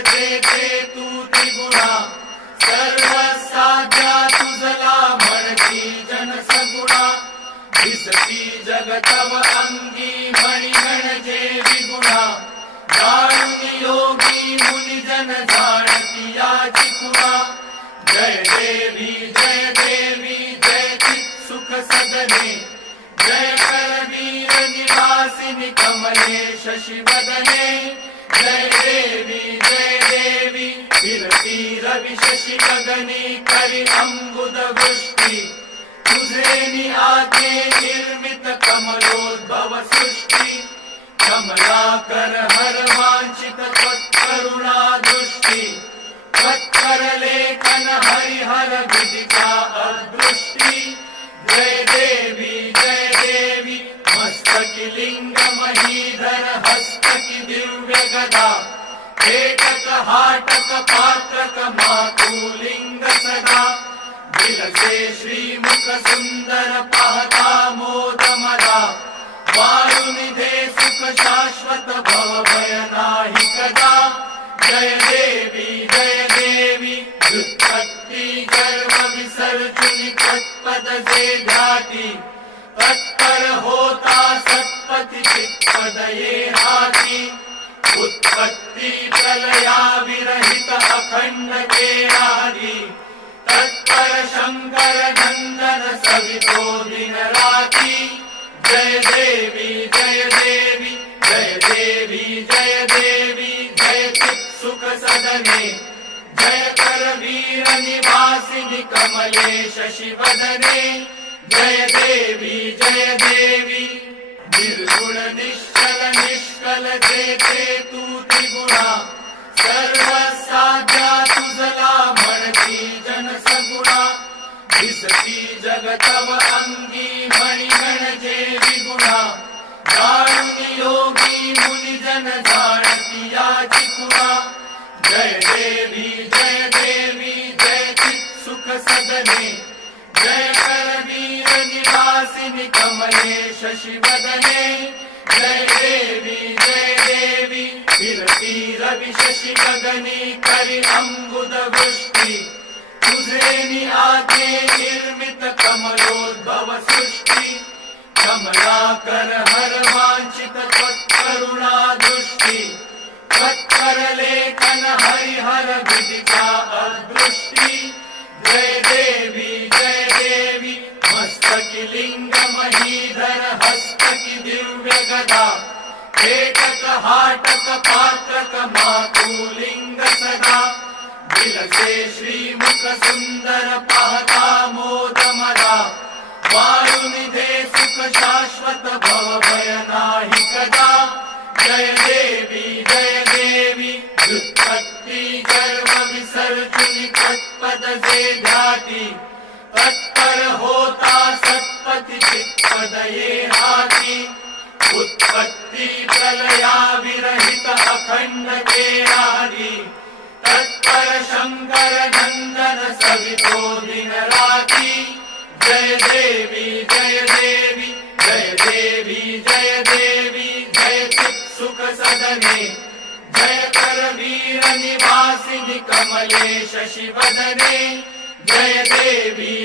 जेथे तू त्रिगुणा सर्वसाध्या तुझला म्हणती जन सगुणा दिसती जगतव अंगी मणी म्हणजे विगुणा जाणून योगी मुनी जन जाणती याची खुणा जय देवी जय चित सुख सदने जय करवीर निवासिनी कमले शशिवदने जय देवी फिरती रवि शशि गगनी करी अंबुद वृष्टि तुझे आके निर्मित कमलोद्भव सृष्टि कमलाकर हर वांछित त्वत्करुणा दृष्टि त्वत्कर लेखन हरिहर विदिता अदृष्टि जय देवी मस्तकी लिंग महीधर हस्तकी दिव्य गदा एकक हाटक पात्रक मातुलिंग सदा दिलसे श्रीमुख सुंदर पाहता मोद मदा वारुनिधे सुख शाश्वत भव भय नाही कदा जय देवी व्युत्पत्ति गर्भ विसर्जनी तत्पद से ध्याति तत्पर होता सत्पति चित्पद ये हाथी उत्पत्ति प्रलया विरहित अखंड के आदि तत्पर शंकर नंदन सवितो दिन राति जय देवी जय चित सुख सदने जय करवीर निवासिनी कमले शशिवदने जय देवी निर्गुण निश्चल निष्कल जेथे तू त्रिगुणा सर्वसाध्या तुझला म्हणती जन सगुणा दिसती जगतव अंगी मणी म्हणजे विगुणा जाणून योगी मुनी जन जाणती याची खुणा जय देवी जय चित सुख सदने जय करवीर निवासिनी कमले शशिवदने जय देवी फिरती रवि शशि गगनी करी अंबुद वृष्टि तुझे आके निर्मित कमलोद्भव सृष्टि कमलाकर हर वांछित त्वत्करुणा दृष्टि त्वत्कर लेखन हरिहर विदिता अदृष्टि जय देवी मस्तकी लिंग महीधर हस्तकी दिव्य गदा एकक हाटक पात्रक मातुलिंग सदा दिलसे श्रीमुख सुंदर पाहता मोद मदा वारुनिधे सुख शाश्वत भव भय नाही कदा जय देवी व्युत्पत्ति गर्भ विसर्जनी तत्पद से ध्याति तत्पर होता सत्पति चित्पद ये हाथी उत्पत्ति प्रलया विरहित अखंड के आदि तत्पर शंकर नंदन सवितो दिन राति जय देवी जय चित सुख सदने जय करवीर निवासिनी कमले शशिवदने जय देवी